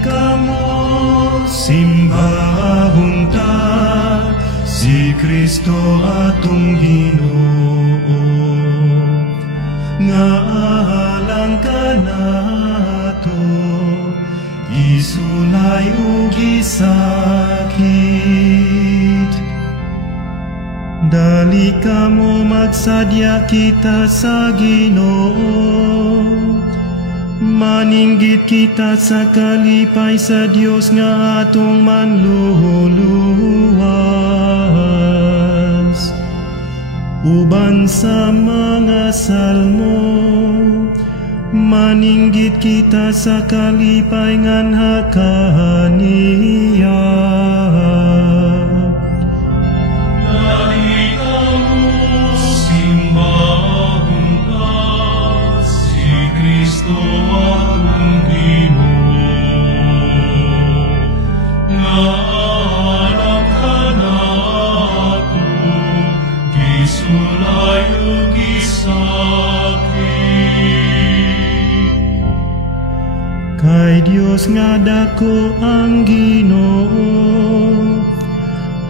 kamo simbahon ta si Kristo atong Ginoo, nga alang ka nato isulay ug isakit. Dali kamo magsadya kita sa Ginoo, maninggit kita sa kalipay sa Dios nga atong manluluwas. Uban sa mga salmo, maninggit kita sa kalipay nganha kaniya. Kristo atong Ginoo, nga alam ka nato, gisulay ug gisakit. Kay Dios nga dako ang Ginoo,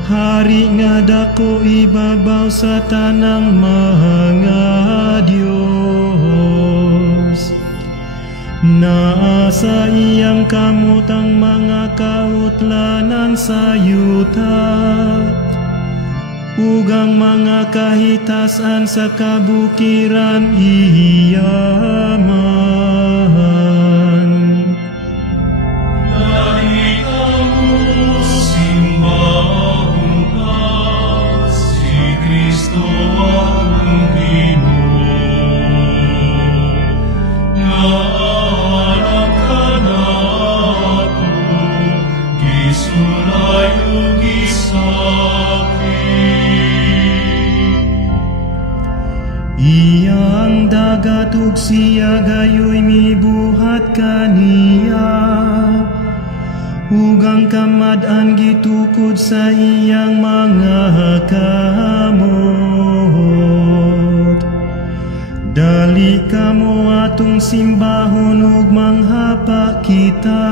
hari nga dako ibabaw sa tanang mga Dios. Naa sa iyang kamutang mga kautlanan sa yuta, ugang mga kahitasan sa kabukiran iyaman. Dali kamo simbahon ta si Kristo atong Ginoo, nga alam ka nato, gisulay ug gisakit. Iyang dagat ug siya gayoy mibuhat kaniya, ugang kamad-an gitukod sa iyang mga kamot. Dali kamo atong simbahon ug manghapa kita,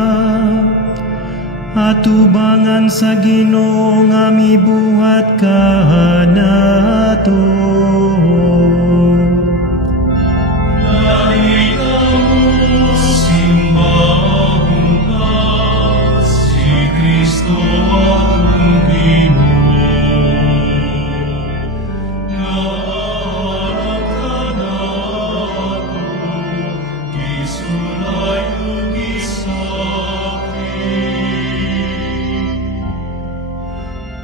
atubangan sa Ginoo nga mibuhat kanato. Dali kamo simbahon ta si Kristo atong Ginoo, nga alam ka nato, gisulay ug gisakit.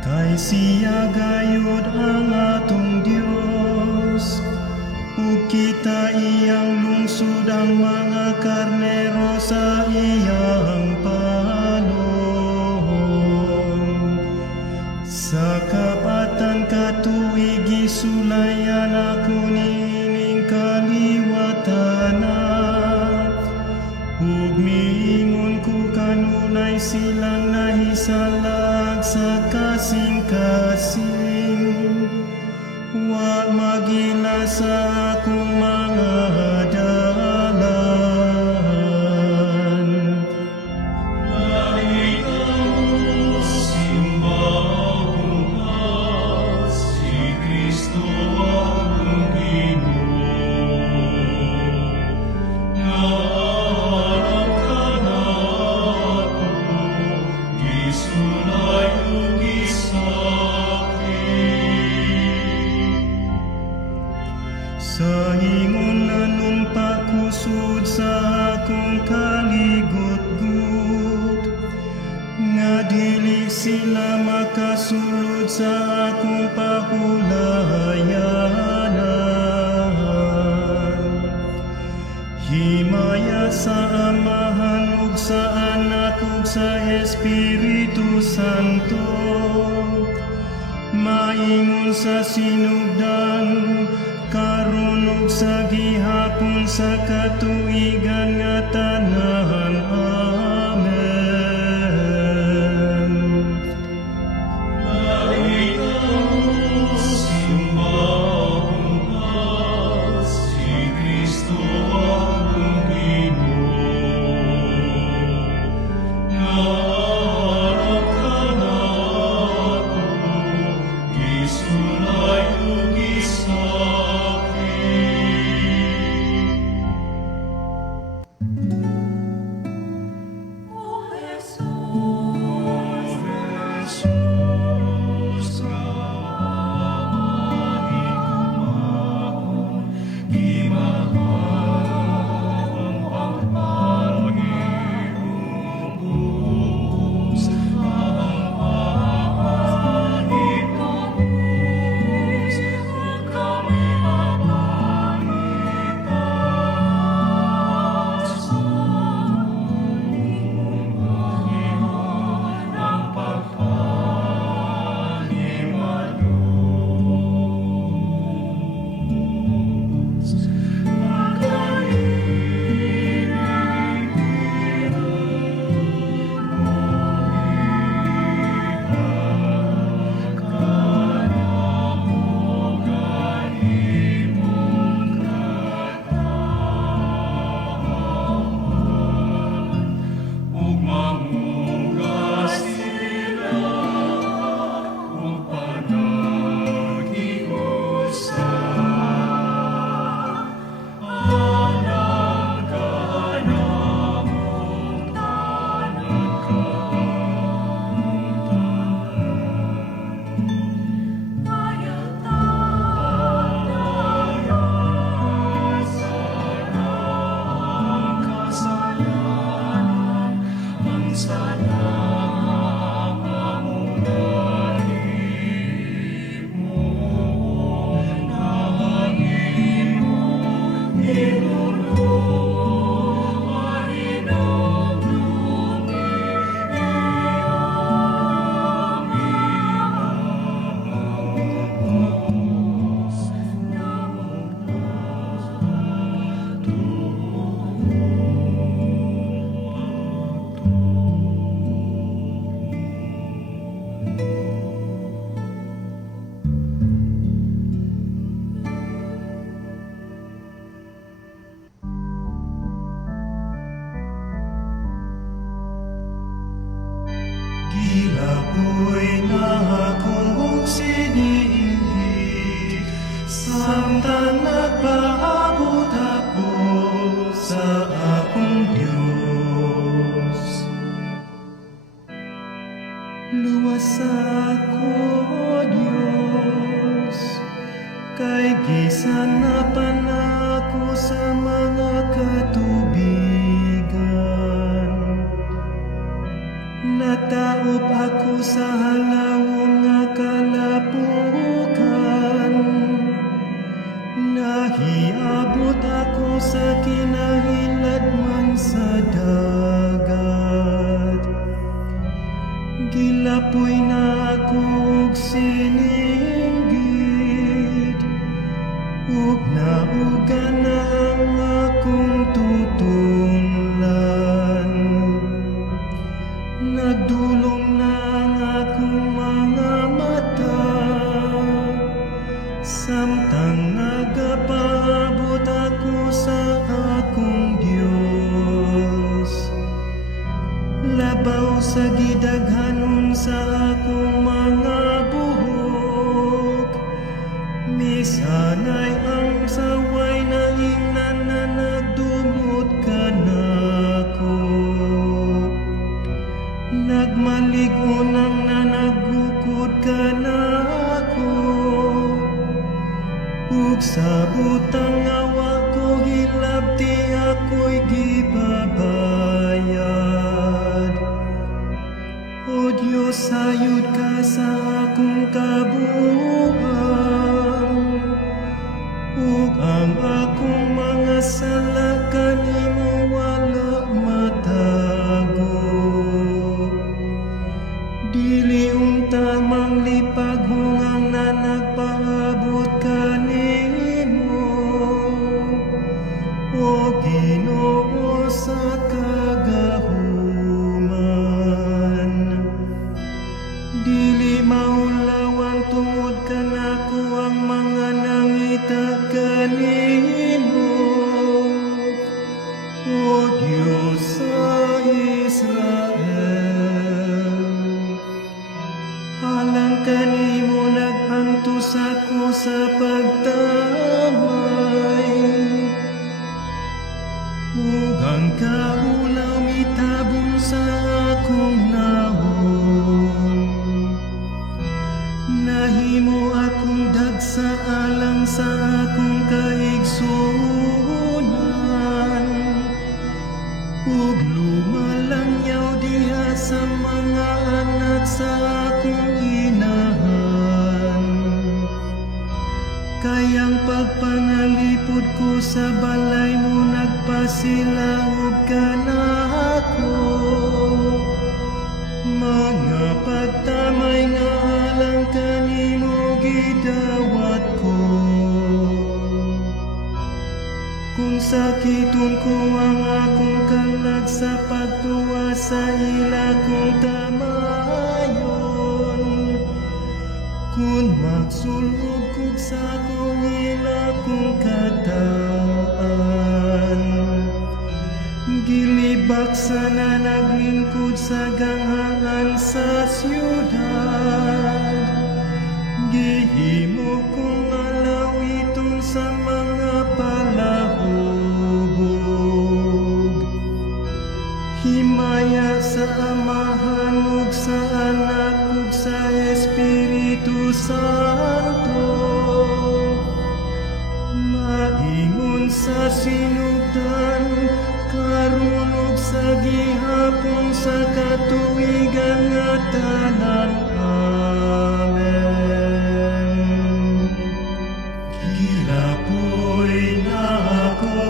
Kay siya gayud ang atong Dios, ug kita iyang lungsod ang mga karnero sa iyang palong. Sa kapatan katuig gisulayan ako nining kaliwatana, ug miingon ko kanunay silang nahisalag sa kasing-kasing, wa magila sa akong mga dalan. Dali kamo simbahon ta si Kristo atong Ginoo, nga alam ka nato, gisulay ug gisakit. Sa ingon nanumpa kusod sa akong kaligut-gut, nga dili sila makasulod sa akong pahulayanan. Himaya sa Amahan ug sa Anak ug sa Espiritu Santo, maingon sa sinugdan karon ug sa gihapon sa katuigan nga tanan. Amen. Dali kamo simbahon ta si Kristo atong Ginoo, Gilapoy na akong sinihi, samtang nagpaabot ako sa akong Diyos. Luwas ako, Diyos, kay gisanapan ako sa mga katubigan. Nataop ako sa halawong nga kalapukan, nahiabot ako sa kinahilad man sa dagat. Gilapoy na ako og sininggit, ug naugan na ang akong tutunlan. Nagdulong na ang akong mga mata, samtang nagapaabot ako sa akong Diyos. Labaw sa gidaghanon sa akong mga buhok, misanay ang saway na ingnan na nagdumot ka nako. Nagmalig-unang na naggukod ka na ako, ug sa butang awa ko hilabti ako'y gibabayad. O Diyos, sayod ka sa akong kabuuan, ug ang akong mga sala kanimo wala matago. Dili unta manglipaghungang na nagpaabot kanimo, o Ginoo sa kagahuman. Dili maulawang tungod kanako ang mga nangita kanimo, o Diyos sa Israel. Alang kanimo nag-antos ako sa pagtamay, ug ang kaulaw mitabon sa akong naong. Nahimo akong dagsa alang sa akong kaigsunan, ug lumalangyaw diha sa mga anak sa akong inahan. Kayang pagpangalipod ko sa balay mo nagpasilaog ka na ako. Mga pagtamay nga alang kanimo gidawat ko. Kung sakiton ko ang akong kalag sa pagtuwa sa ila kong tamayon, kung magsulog ko sa akong ila kong kataan, gilibak sana naglingkod sa ganghaan sa siyudad, gihimo kong alawiton sa mga palahubog. Himaya sa Amahan ug sa Anak ug sa Espiritu Santo, maingon sa sinugdan karon ug sa gihapon sa katuigan nga tanan. Amen. Gilapoy na ako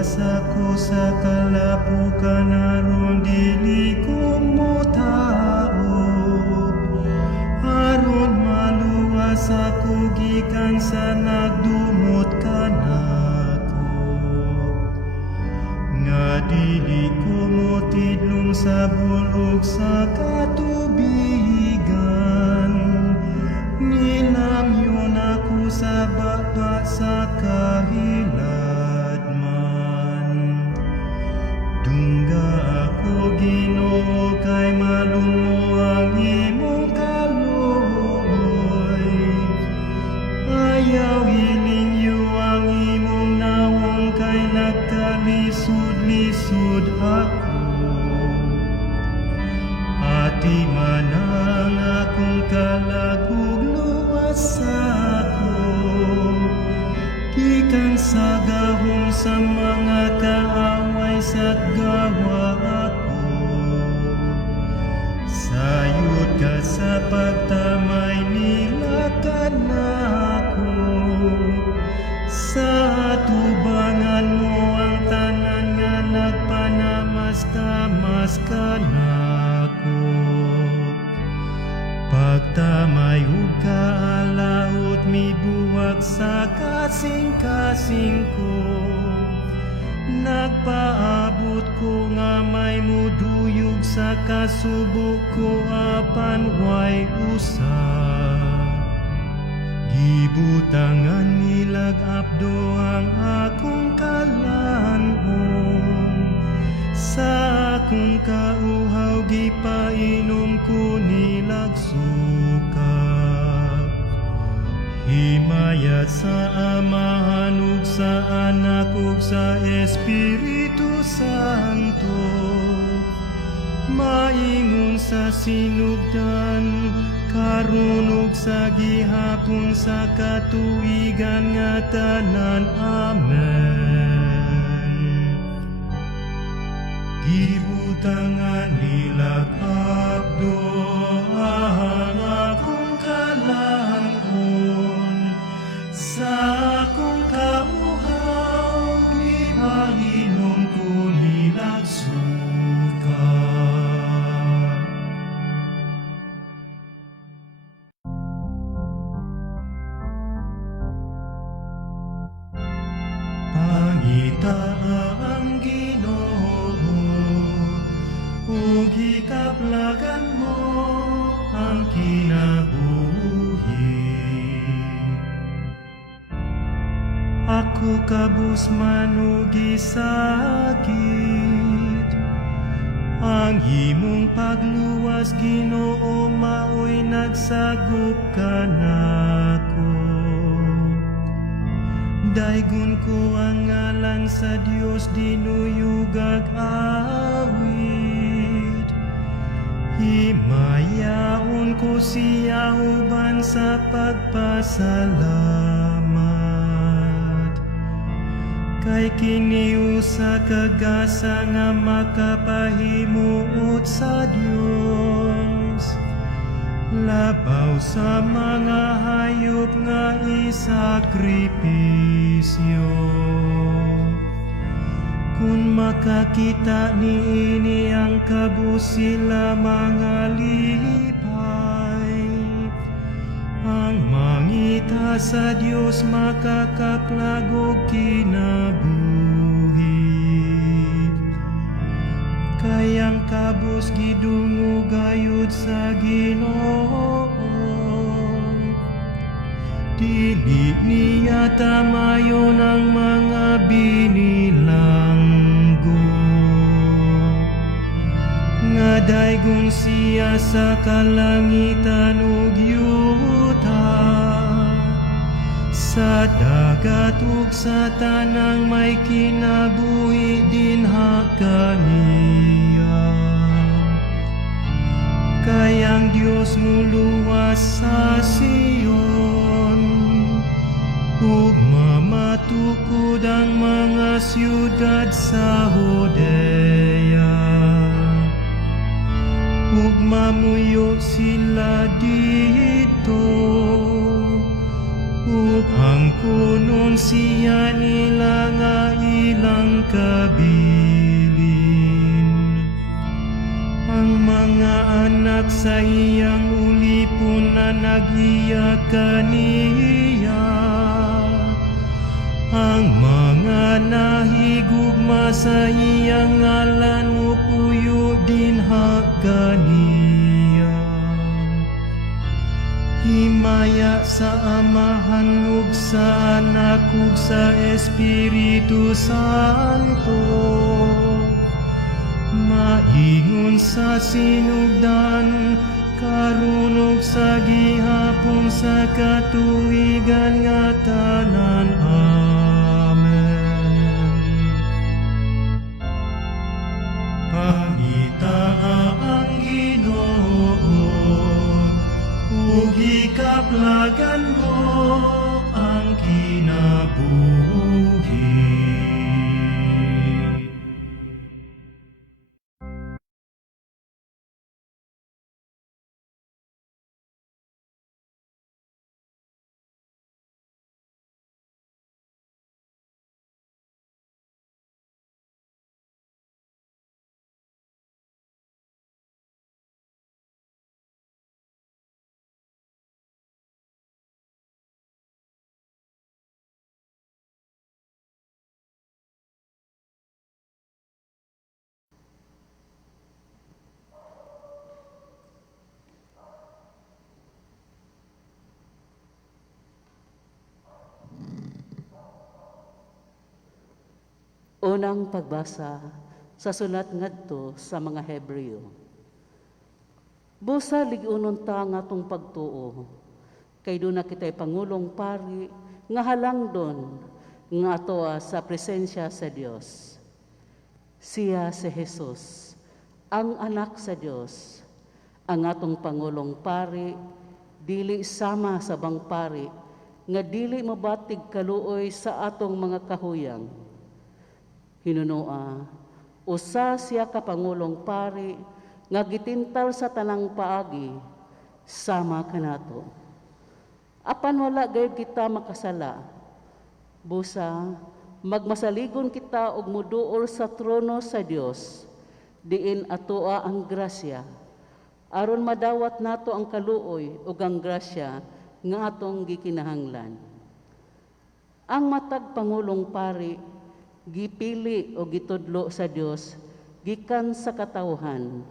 maluwas ako sa kalapukan aron dili ko motaob. Aron maluwas ako gikan sa nagdumot kanako. Nga dili ko motidlong sa bulog sa katubigan. Nilamyon ako sa baba sa kahilad man. Dungga ako Ginoo kay malungo ang imong kaloy. Ayaw hilingyo ang imong nawong kay nagkalisod-lisod ako. Ati manang akong kalagug luwas ako. Gikan sa gahom sa mga kaaway sa gawa ako. Sayod ka sa pagtamay nila kanako. Sa atubangan mo ang tanan nga nagpanamas-tamas kanako. Pagtamay ug kaalaot mibuwag sa kasing-kasing ko. Nagpaabot ko nga may muduyog sa kasubok ko apan way usa. Gibutangan nilag apdo ang akong kalanon. Sa akong kauhaw gipainom ko nilag suka. Himayat sa Amahan ug sa Anak ug sa Espiritu Santo. Maingon sa sinugdan karon ug sa gihapon sa katuigan nga tanan. Amen. Gibutangan nilag apdo ang akong kalanon. Sa akong kauhaw gipainom ko nilag suka. Pangita ang Ginoo ug hikaplagan mo ang kinabuhi. Ako kabus manugi sakit. Ang imong pagluwas Ginoo maoy nagsagop kanako. Daygon ko ang ngalan sa Dios dinuyugag awit. Himayaon ko siya uban sa pagpasalamat. Kay kini usa kagasa nga makapahimuot sa Dios. Labaw sa mga hayop nga isakripisyo. Kung makakita niini ang kabus sila mga lipay. Ang mangita sa Dios makakaplagog kinabuhi. Kayang kabus gidungo gayud sa Ginoo. Dili niya tamayon ang mga binilanggo. Nga daygon siya sa kalangitan ug yuta. Sa dagat ug sa tanang may kinabuhi dinha kaniya. Kayang Dios muluwas sa Sion ug mamatukod ang mga siyudad sa Judea. Ug mamuyo sila dito Upang kunon siya nila nga ilang kabilin. Ang mga anak sa iyang ulipon na nag-iyak kaniya. Ang mga nahigugma sa iyang ngalan upuyo din kaniya. Himaya sa Amahan ug sa Anak ug sa Espiritu Santo, maingon sa sinugdan, karon ug sa gihapon sa katuigan nga tanan. Amen. Pangitaa ang Ginoo, ug ikaplagan mo ang kinabuhi. Unang pagbasa sa sulat ngadto sa mga Hebreo. Busa ligunon ta nga tong pagtuo, kay doon na kita'y Pangulong Pari nga halangdon nga atoa sa presensya sa Dios. Siya si Jesus, ang anak sa Dios, ang atong Pangulong Pari, dili sama sa bang pari, nga dili mabatig kaluoy sa atong mga kahuyang. Hinunoa, usa siya ka Pangulong Pari nga gitintal sa tanang paagi, sama kanato. Apan wala gayud kita makasala, busa magmasaligon kita og muduol sa trono sa Dios, diin atoa ang grasya, aron madawat nato ang kaluoy ug ang grasya nga atong gikinahanglan. Ang matag Pangulong Pari gipili o gitudlo sa Dios gikan sa katawhan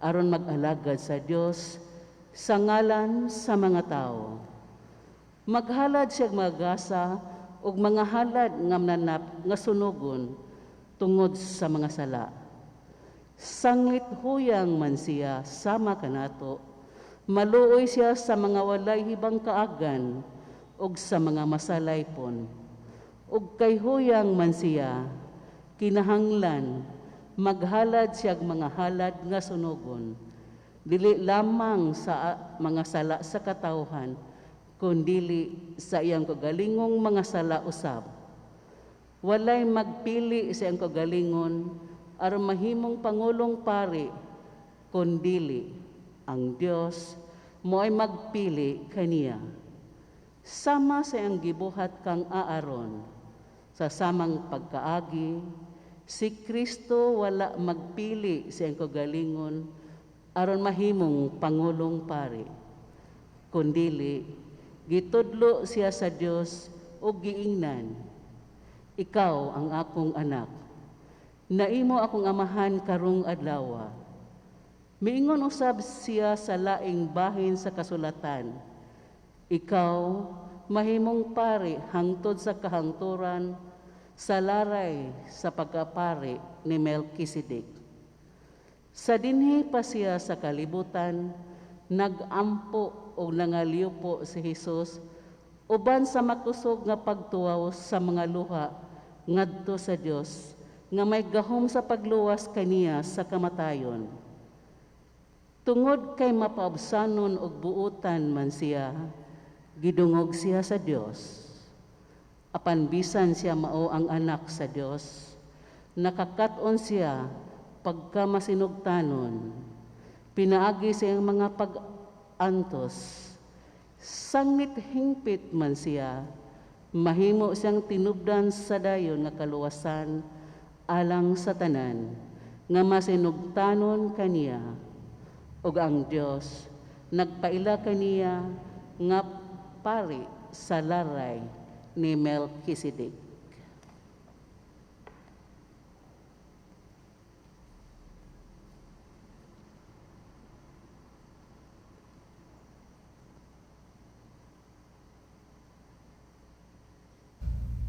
aron mag-alagad sa Dios sa ngalan sa mga tao. Maghalad siya magasa og mga halad nga mananap nga sunugon tungod sa mga sala. Sanglit huyang man siya sama kanato, maluoy siya sa mga walay hibang kaagan og sa mga masalaypon. Ug kay huyang man siya, kinahanglan, maghalad siyag mga halad nga sunugon, dili lamang sa mga sala sa katawhan, kundili sa iyang kagalingong mga sala usab. Walay magpili sa iyang kagalingon aron mahimong Pangulong Pari, kundili ang Dios mo'y magpili kaniya. Sama sa iyang gibuhat kang Aaron, sa samang pagkaagi, si Kristo wala magpili sa iyang kagalingon aron mahimong Pangulong Pari, kundili gitudlo siya sa Dios ug giingnan, ikaw ang akong anak, naimo akong amahan karong adlaw. Miingon usab siya sa laing bahin sa kasulatan, ikaw mahimong pari hangtod sa kahangturan sa laray sa pagkapari ni Melkisedek. Sa dinhi pa siya sa kalibutan, nagampo o nangaliupo si Jesus uban sa makusog nga pagtuaw sa mga luha ngadto sa Dios nga may gahom sa pagluwas kaniya sa kamatayon. Tungod kay mapaabsanon og buutan man siya, gidungog siya sa Dios. Apan bisan siya mao ang anak sa Dios, nakakat-on siya pagka masinugtanon, pinaagi sa iyang mga pag-antos, Sanglit hingpit man siya, mahimo siyang tinubdan sa dayon nga kaluwasan alang sa tanan, nga masinugtanon kaniya. Ug ang Dios nagpaila kaniya nga pari sa laray ni Melkisedek.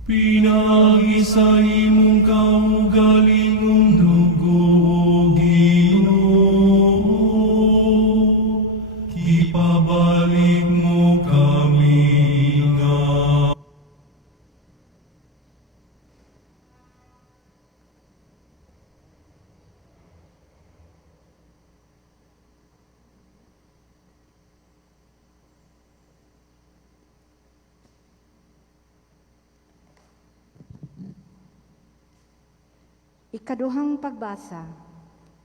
Pinagi sa imong kaugalingong dugo, O Ginoo, ipabalik mo kami nga. Ikaduhang pagbasa,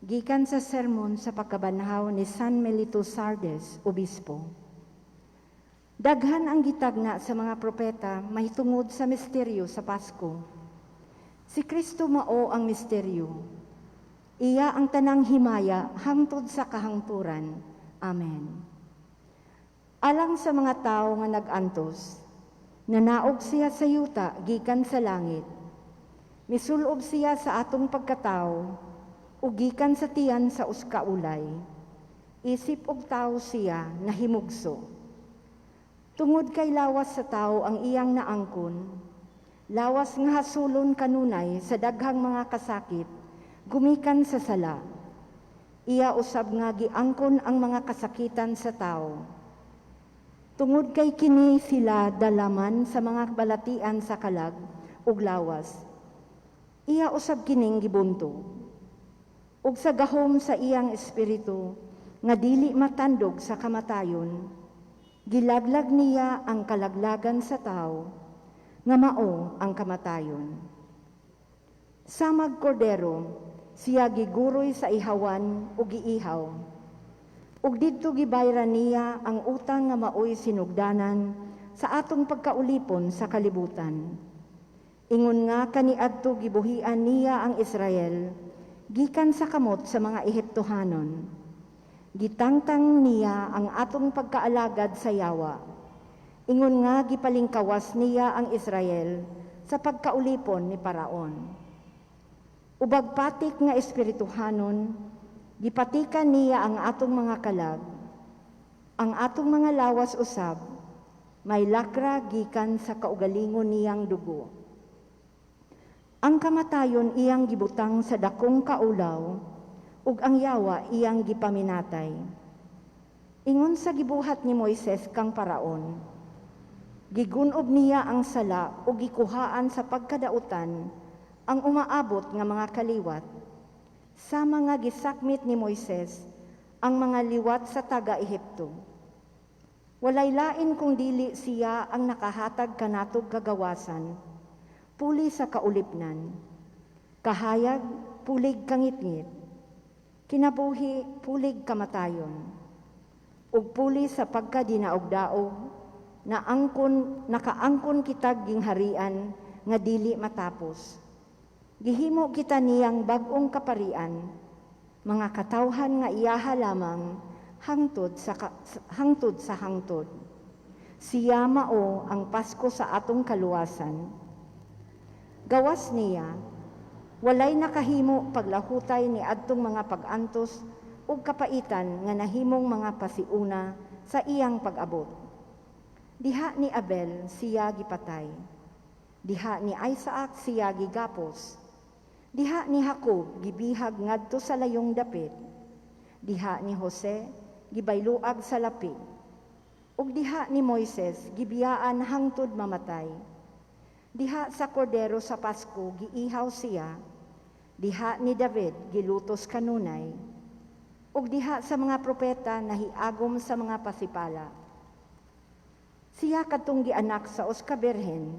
gikan sa sermon sa pagkabanhaw ni San Melito Sardes, Obispo. Daghan ang gitagna sa mga propeta mahitungod sa misteryo sa Pasko. Si Kristo mao ang misteryo. Iya ang tanang himaya hangtod sa kahangturan. Amen. Alang sa mga tao nga nag-antos, nanaog siya sa yuta gikan sa langit. Misulob siya sa atong pagkatao, ugikan sa tiyan sa uskaulay. Isip og tao siya nahimugso. Tungod kay lawas sa tao ang iyang naangkon, lawas nga hasulon kanunay sa daghang mga kasakit, gumikan sa sala. Iya usab nga giangkon ang mga kasakitan sa tao. Tungod kay kini sila dalaman sa mga balatian sa kalag ug lawas. Iya usab kining gibunto. Ug sa gahom sa iyang espiritu nga dili matandog sa kamatayon, gilaglag niya ang kalaglagan sa tao nga mao ang kamatayon. Samag kordero, siya giguroy sa ihawan ug giihaw. Ug didto gibayran niya ang utang nga maoy sinugdanan sa atong pagkaulipon sa kalibutan. Ingon nga kaniadto gibuhian niya ang Israel gikan sa kamot sa mga Ehiptohanon. Gitangtang niya ang atong pagkaalagad sa yawa. Ingon nga gipalingkawas niya ang Israel sa pagkaulipon ni Paraon. Ubag patik nga espirituhanon, gipatikan niya ang atong mga kalag. Ang atong mga lawas usab, may lakra gikan sa kaugalingon niyang dugo. Ang kamatayon iyang gibutang sa dakong kaulaw, ug ang yawa iyang gipaminatay. Ingon sa gibuhat ni Moises kang Paraon, gigunob niya ang sala ug gikuhaan sa pagkadautan ang umaabot nga mga kaliwat. Sama nga gisakmit ni Moises ang mga liwat sa taga-Ehipto. Walay lain kung dili siya ang nakahatag kanatog kagawasan, puli sa kaulipnan, kahayag, pulig kangitngit, kinabuhi, pulig kamatayon, ug puli sa pagkadinaog-daog, nakaangkon kitag gingharian nga dili matapos. Gihimo kita niyang bag-ong kaparian, mga katawhan nga iyaha lamang hangtod sa hangtod. Siya mao ang Pasko sa atong kaluwasan. Gawas niya, walay nakahimo paglahutay ni adtong mga pag-antos ug kapaitan nga nahimong mga pasiuna sa iyang pag-abot. Diha ni Abel siya gipatay. Diha ni Isaac siya gigapos. Diha ni Jacob gibihag ngadto sa layong dapit. Diha ni Jose gibayluag sa lapig. Ug diha ni Moises gibiyaan hangtod mamatay. Diha sa kordero sa Pasko giihaw siya, diha ni David gilutos kanunay, ug diha sa mga propeta nahiagom sa mga pasipala. Siya kadtong gianak sa Oskaberhen,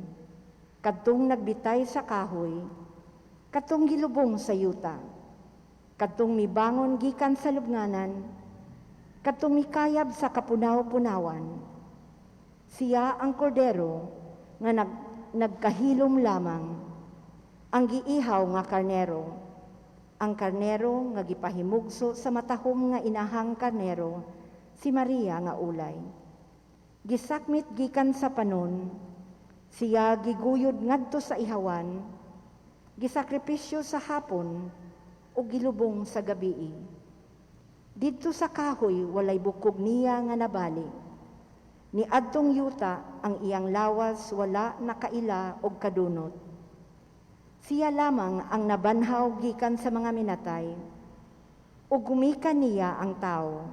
kadtong nagbitay sa kahoy, kadtong gilubong sa yuta, kadtong mibangon gikan sa lubnganan, kadtong mikayab sa kapunaw-punawan, Siya ang kordero nga nagkahilom lamang, ang giihaw nga karnero, ang karnero nga gipahimugso sa matahom nga inahang karnero, si Maria nga ulay. Gisakmit gikan sa panon, siya giguyod ngadto sa ihawan, gisakripisyo sa hapon, o gilubong sa gabii. Didto sa kahoy walay bukog niya nga nabali. Ni adtong yuta ang iyang lawas wala nakaila og kadunot. Siya lamang ang nabanhaw gikan sa mga minatay, ug gumikan niya ang tao,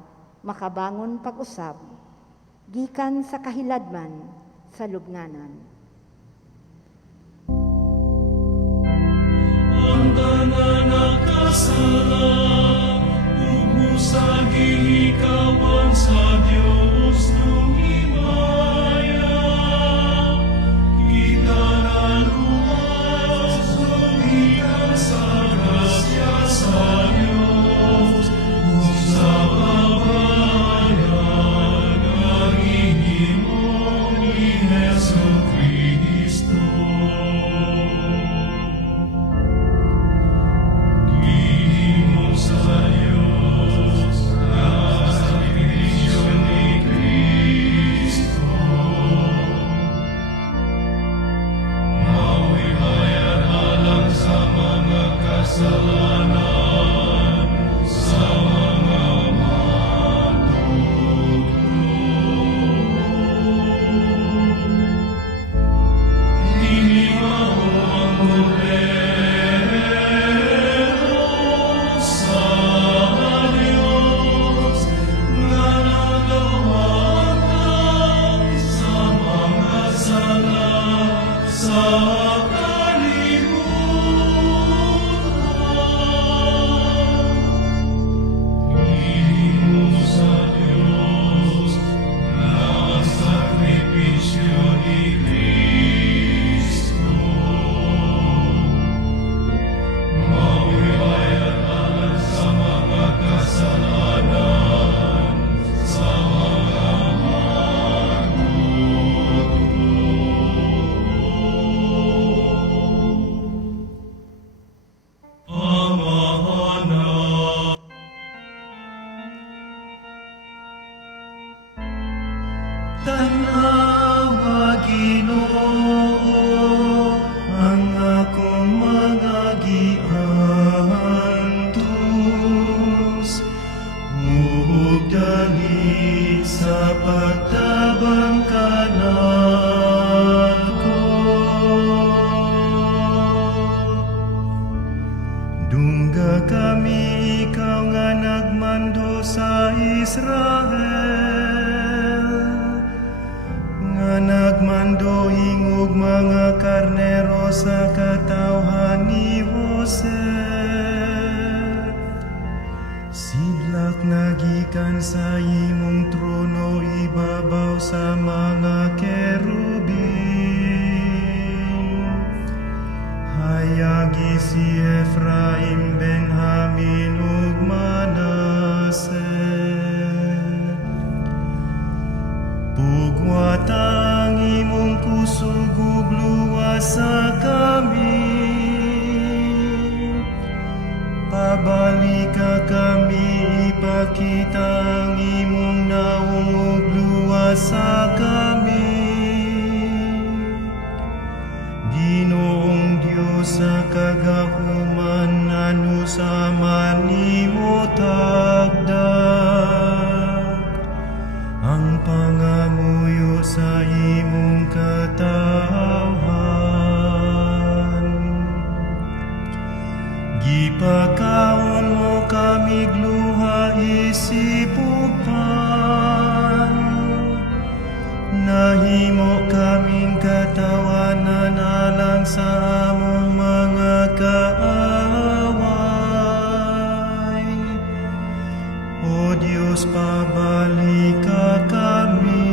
makabangon pag-usab, gikan sa kahiladman sa lubnganan. Ang tanan nakasala, sa gihikawan sa Diyos nung himaya. Kita naluwas, lumikan sa grasya sa Diyos, kung sa babayan ang ihimong ni Jesu Cristo. Gihimong sa Diyos, kasalanan sa mga matutunan. Inihaw ang kordero sa Diyos na nagawatan sa mga sala sa tanawa Ginoo ang akong mga giantos, ug dali sa pagtabang kanako. Dungga kami ikaw nga nagmando sa Israel, nagmando hingog mga karnero sa katawhan ni Jose. Sidlak nagikan sa imong trono, ibabaw sa mga kerubin. Hayagi si Efraim, Benjamin ug Manases. Pugwatang imong kusog ug luwas sa kami, pabalik ka kami, ipakita ang imong naong ug luwas sa kami. Ginoong Dios sa kagahuman, ano sa manimo tagdag, ang pangamuyo sa imong katawhan. Gipakaon mo kami gluha isipupan, nahimo kaming katawanan alang sa among mga kaaway. O Diyos, pabalik ka kami,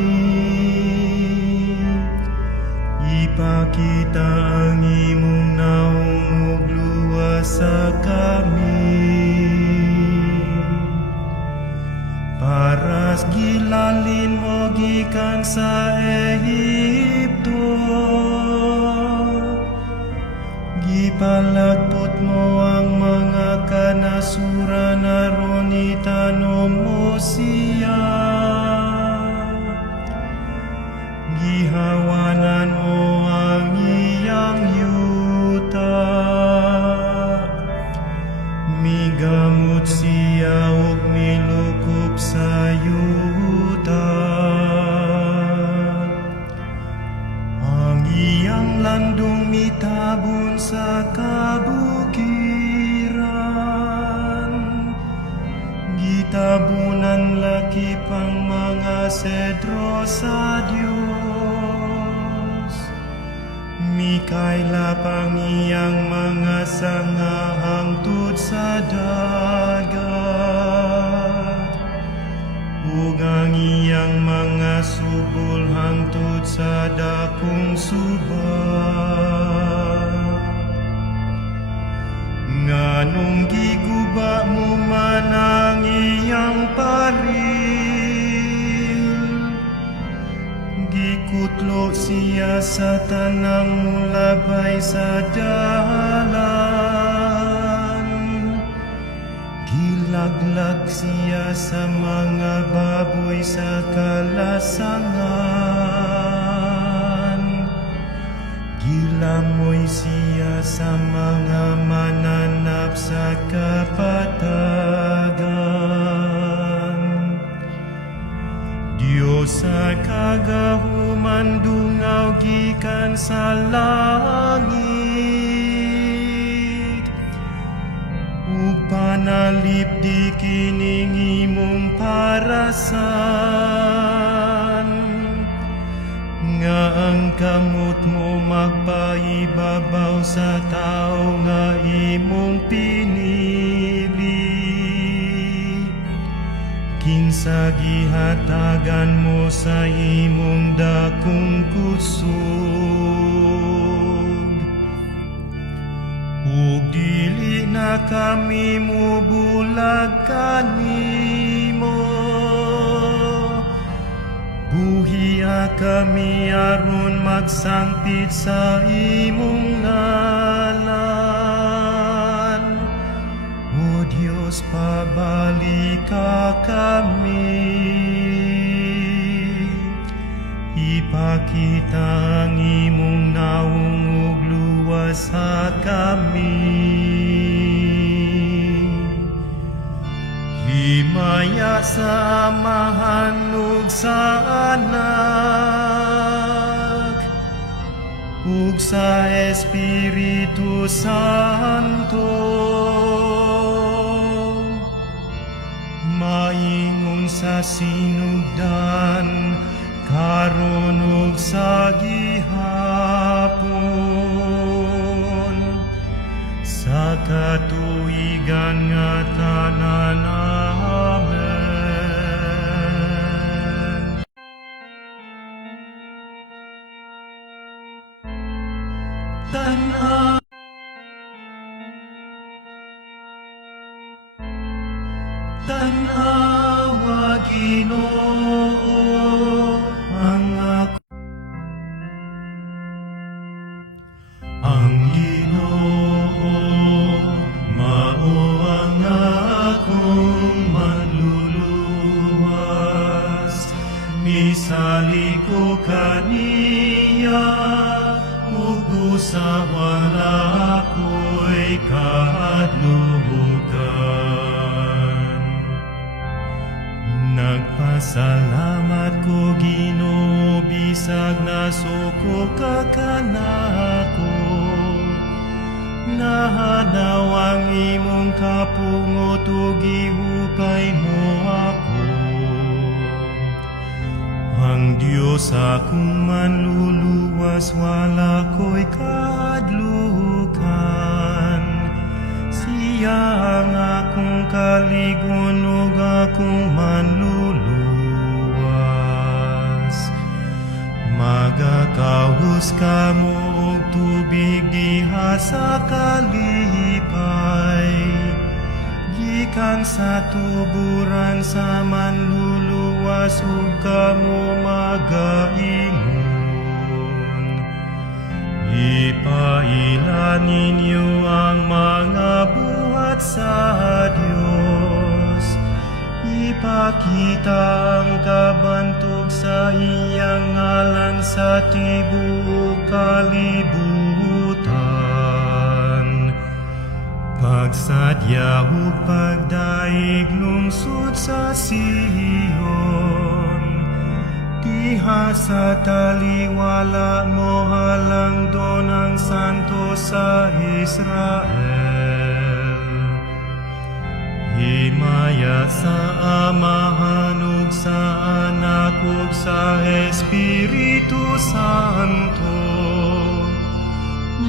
ipakita ang imong naong ug luwas sa kami. Paras gilalin mo gikan sa Ehipto, gipalagpot mo ang mga kanasuran aron itanom mo siya. Gihawanan mo ang iyang yuta, migamot siya ug milukop sa yuta. Ang iyang landong mitabon sa kabukiran, gitabunan laki pang mga sedro sa Dios. Mikaila pang iyang mga sanga hangtod sa dagat, ug ang iyang mga subol hangtod sa dakong suba. Nganong giguba mo man ang iyang paril, gikutlo siya sa tanang mulabay sa dalan, gilaglag siya sa mga baboy sa kalasangan, gilamoy siya sa mga mananap sa kapatagan. Diyos sa kagahuman dungaw gikan sa langit, ug panalipdi kining imong parasan, nga ang kamot mo magpaibabaw sa tao nga imong pinili. Kinsa gihatagan mo sa imong dakong kusog, ug dili na kami mubulag kanimo. Buhia kami aron magsangpit sa imong ngalan. O Diyos, pabalika kami. Ipakita ang imong naong ug luwas sa kami. Himaya sa amahan ug sa anak ug sa Espiritu Santo, maingon sa sinugdan karon ug sa gihapon, sa katuigan nga tanan. Amen. Tanaw, tanawa Ginoo ang ako, ang Ginoo mao ang akong manluluwas. Misali ko kaniya ug sa wala ako'y kahadlukan. Nagpasalamat ko Ginoo bisag nasuko ka kanako, nahanaw ang imong kapungot ug gihupay mo ako. Ang Diyos akong manluluwas, wala ko'y kadlukan. Siya ang akong kaligon ug akong manluluwas. Magakahus ka mo og tubig diha sa kalipay, gikan Ilang sa tuburan sa manluluwas ug kamo magaingon. Ipaila ninyo ang mga buhat sa Dios. Ipakita ang kabantog sa iyang ngalan sa tibuok kalibutan. Pagsadya ug pagdaig lungsod sa Sion. Diha sa taliwala mo halangdon ang santo sa Israel. Himaya sa Amahan ug sa Anak ug sa Espiritu Santo.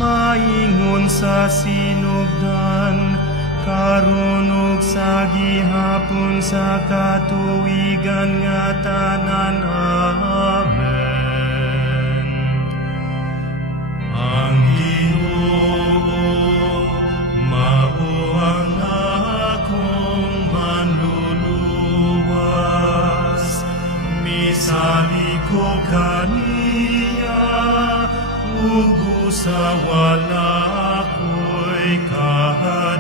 Maingon sa sinugdan, karon ug sa gihapon sa katuigan nga tanan. Amen. Ang Ginoo mao ang akong manluluwas, misali ko kaniya ug sa wala ako'y kahadlukan.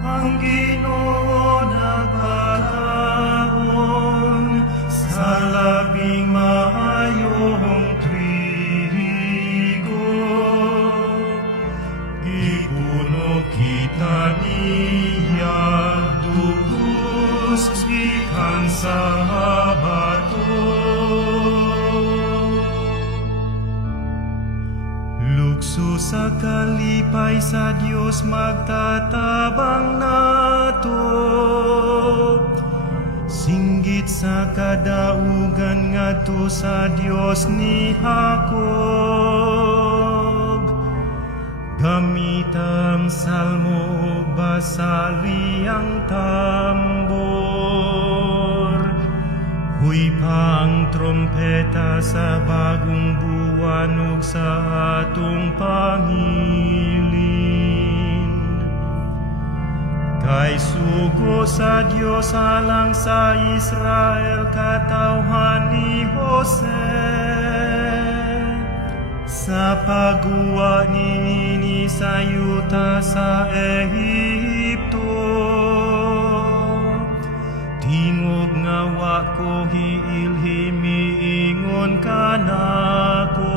Ang Ginoo nagpakaon sa labing maayong trigo. Ipuno kita niya ikan sa bato. Lukso sa kalipay sa Dios magtatabang nato. Singgit sa kadaugan ngadto sa Dios ni Jacob. Gamitang salmo ug basari ang tambor. Huy pa ang trompeta sa bagong buwan ug sa atong pangilin. Kay sugo sa Dios alang sa Israel katawhan ni Jose. Sa pagguwa niini sa yuta sa Ehipto, tingog nga wa ko hiilhimiingon ka nako.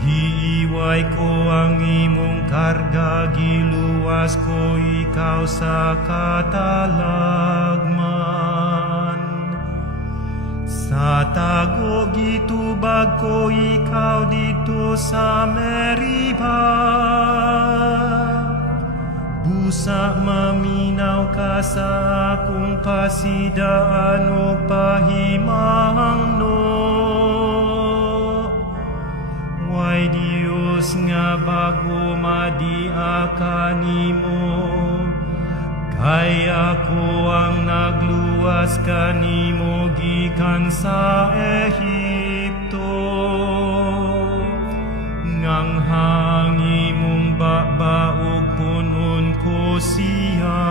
Giiway ko ang imong karga, giluwas ko ikaw sa katalagman. Sa tago gitubag ko ikaw dito sa Meriba. Busa maminaw ka sa akong pasidaan o pahimangno. Way Dios nga bago madiaka nimo. Kaya ko ang nagluwas kanimo gikan sa Ehipto. Ngang hangi mong babaog punon ko siya.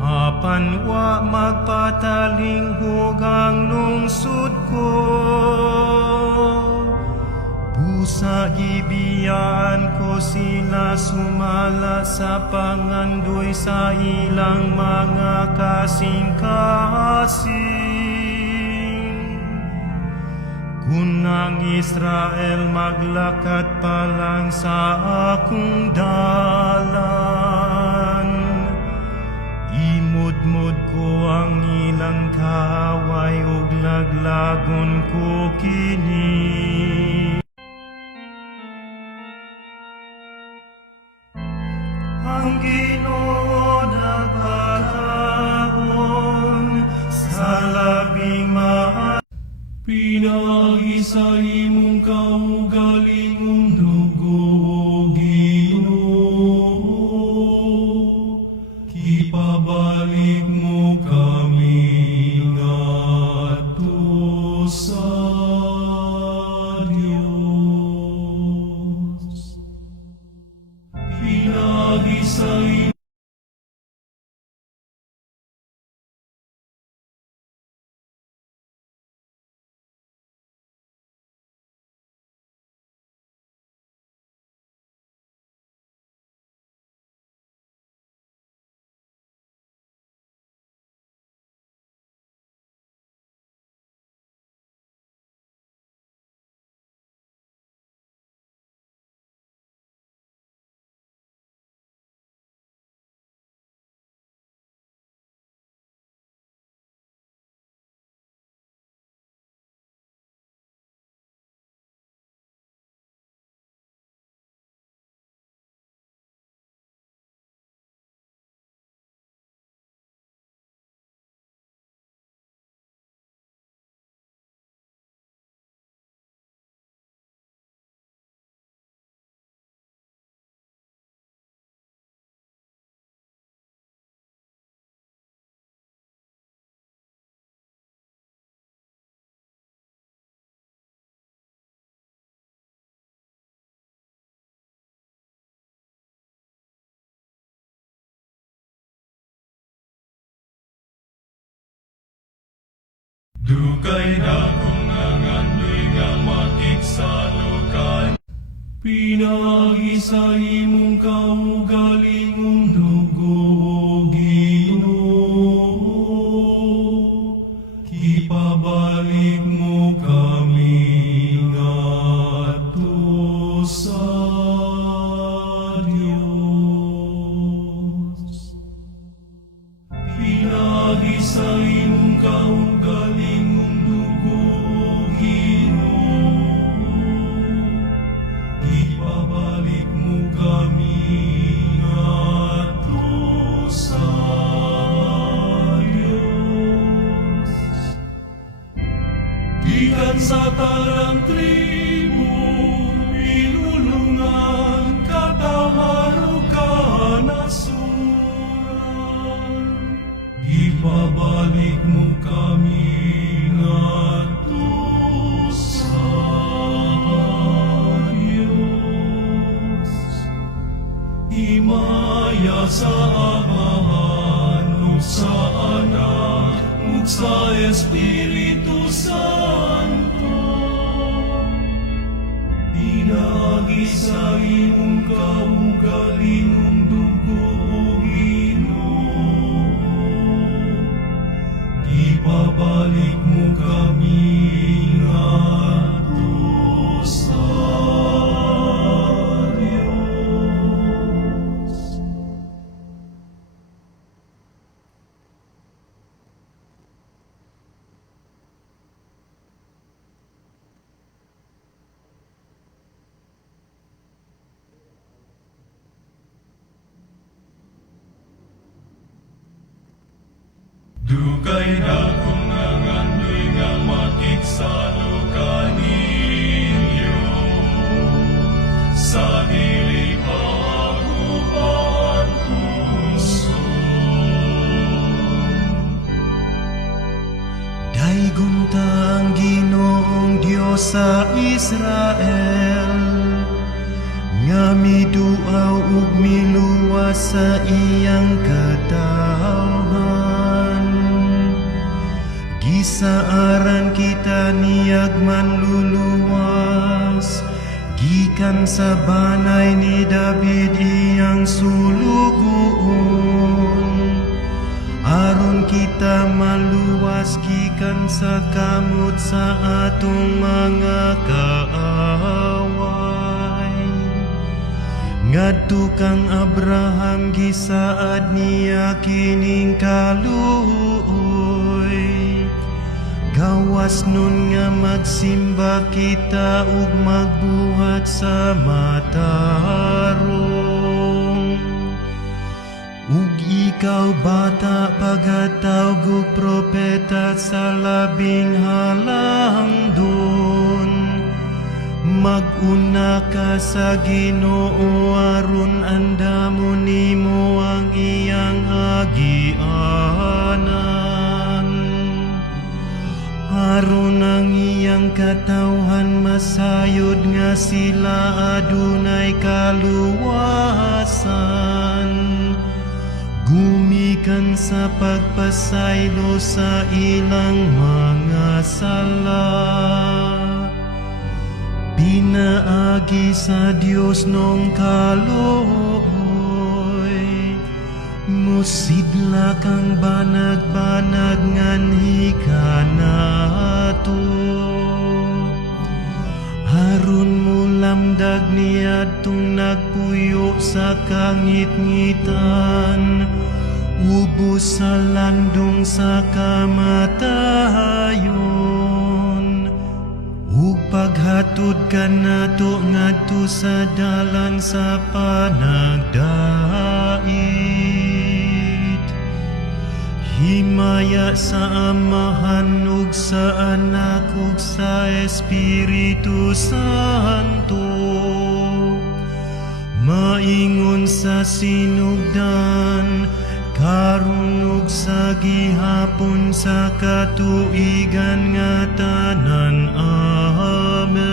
Apan wa magpataling hugang lungsod ko. Busa gibiyaan ko sila sumala sa pangandoy sa ilang mga kasing-kasing. Kung ang Israel maglakat pa lang sa akong dalan, imudmod ko ang ilang kaaway ug laglagon ko kini. Ang Ginoo nagpakaon sa labing Pinaagi sa imong kaugalingong dugo, Ginoo. Ipabalik mo kami Dugay na kung nangandoy nga makiksalukan. Pinagi sa imong kaugalingong dugo, O Ginoo. Ipabalik mo kami ngadto sa Dios. Pinagi sa imong kaugalingong dugo, O Ginoo. Ipabalik mo kami ngadto sa Dios. Gikan sa tarang tribu, pinulungan katawaro ka nasuran. Ipabalik mo kami ngadto sa Dios. Himaya sa Amahan, ug sa Anak, ug sa Espiritu Santo. Pinagi sa imong kaugalingong dugo, O Ginoo. Ipabalik mo kami ngadto sa Dios. Dugay na kung nangandoy nga makiksalukan ninyo. Sa dili paagupan puson. Daygon ta ang Ginoong Dios sa Israel, nga miduaw ug miluwas sa iyang katawhan. Gisaaran kita niyag manluluwas, gikan sa banay ni David iyang sulugoon. Aron kita maluwas gikan sa kamot sa atong mga kaaway. Ngadto kang Abraham gisaad niya kining kaluoy. Gawas nun nga magsimba kita ug magbuhat sa matarong. Ug ikaw bata pagatawg ug propeta sa labing halangdon. Mag-una ka sa Ginoo aron andamon nimo ang iyang agianan. Aron ang iyang katawhan masayod nga sila adunay kaluwasan. Gumikan sa pagpasaylo sa ilang mga sala. Pinaagi sa Dios nung kaluoy, musidla kang banag-banag nganhi ka nato. Harun mo lamdag niya tung nagpuyo sa kangit-ngitan, ubos sa landong sa kamatayon. Ug paghatod ka nato ngadto sa dalan sa panagdait. Himaya sa Amahan ug sa Anak ug sa Espiritu Santo. Maingon sa sinugdan, karon ug sa gihapon sa katuigan nga tanan. Amen.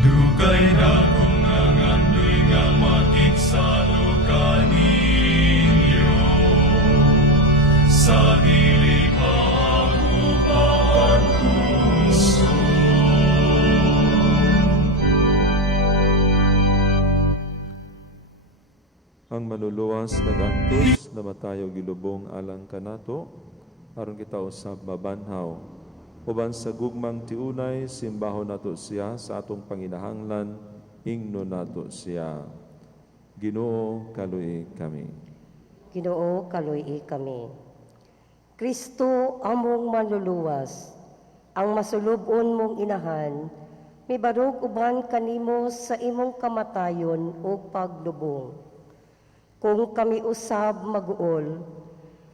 Dugay na kung nangandoy nga makiksalukan ninyo. manluluwas nagantos na matayo gilubong alang kanato aron kita usab mabanhaw uban sa gugmang tiunay simbahon nato siya sa atong panginahanglan ingno nato siya. Ginoo kaluy kami. Ginoo kaluy kami. Kristo among manluluwas, ang masulubon mong inahan, mibarog uban kanimo sa imong kamatayon o paglubong. Kung kami usab maguol,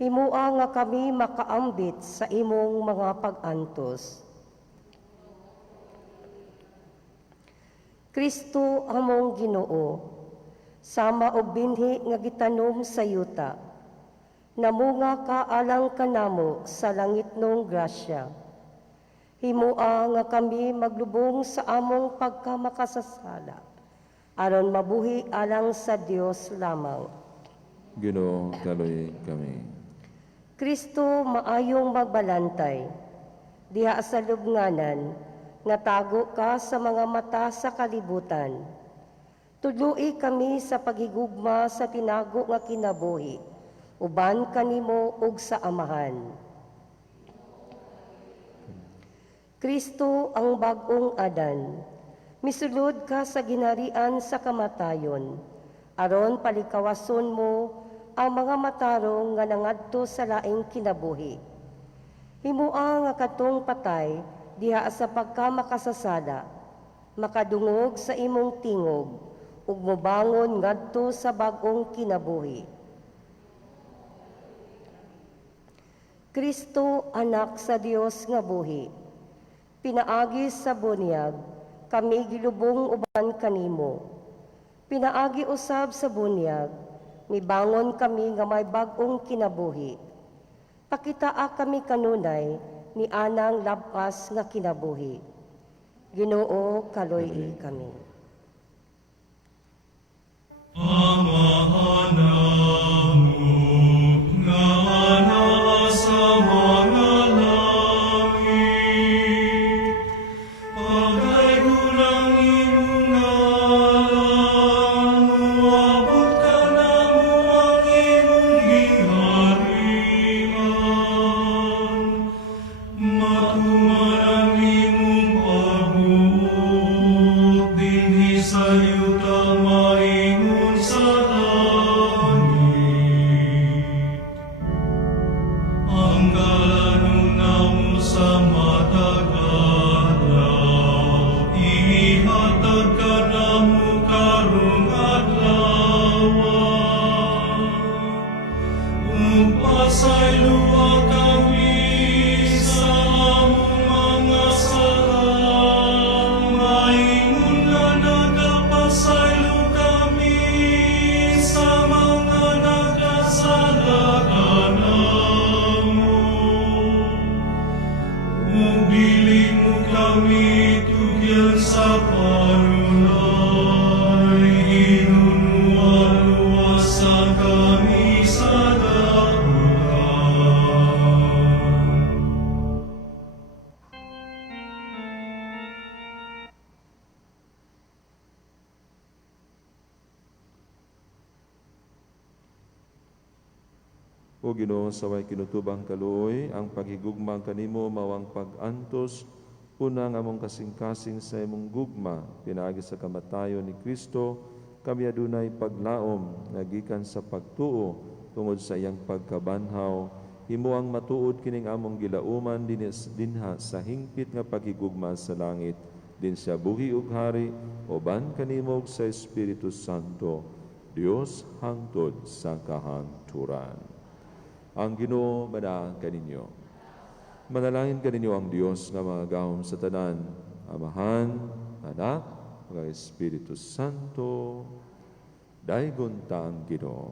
himua nga kami makaambit sa imong mga pag-antos. Kristo among Ginoo, sama og binhi nga gitanom sa yuta, namunga ka alang kanamo sa langitnong grasya. Himua nga kami maglubong sa among pagkamakasasala, aron mabuhi alang sa Dios lamang. Ginoo kaluy kami. Kristo maayong magbalantay, diha sa lubnganan, nga tago ka sa mga mata sa kalibutan. Tudloi kami sa paghigugma sa tinago nga kinabuhi, uban kanimo ug sa amahan. Kristo ang bag-ong Adan, misulod ka sa ginarian sa kamatayon, aron palikawason mo ang mga matarong nga nangadto sa laing kinabuhi. Himua nga katong patay diha sa pagkamakasasala, makadungog sa imong tingog, ug mobangon ngadto sa bag-ong kinabuhi. Kristo anak sa Dios nga buhi, pinaagi sa bunyag, kami gilubong uban kanimo. Pinaagi usab sa bunyag, mibangon kami nga may bag-ong kinabuhi. Pakitaa kami kanunay ni anang labas nga kinabuhi. Ginoo kaluy kami. Amahan mo nga ana sa mga langit, pagayulang imong ngalan, uabot ka na mo ang imong gingharian, matuman ang imong pagbuot, dinhi sa yuta maingon sa langit. Ang galanon namo sa matag adlaw, ihatag ka namo karong adlaw. Ug pasaylo kami sa among mga sala, maingon nga nagapasaylo kami sa mga nagkasala kanamo. Ug dili mo kami tugyan sa panulay, inunuan-luwasan kami sa daputan. O Ginoo saway kinutubang kaluoy ang paghigugma kanimo mawang pag-antos unang among kasing-kasing sa imong gugma pinaagi sa kamatayon ni Kristo kami adunay paglaom nga gikan sa pagtuo tungod sa iyang pagkabanhaw himuang matuod kining among gilauman dinha sa hingpit nga paghigugma sa langit din siya buhi ug hari uban kanimo ug sa Espiritu Santo Dios hangtod sa kahangturan. Ang Ginoo bada kaninyo. Manalangin kaninyo ang Dios nga magahom sa tanan, Amahan, Anak, ug Espiritu Santo. Daygon ta ang Ginoo.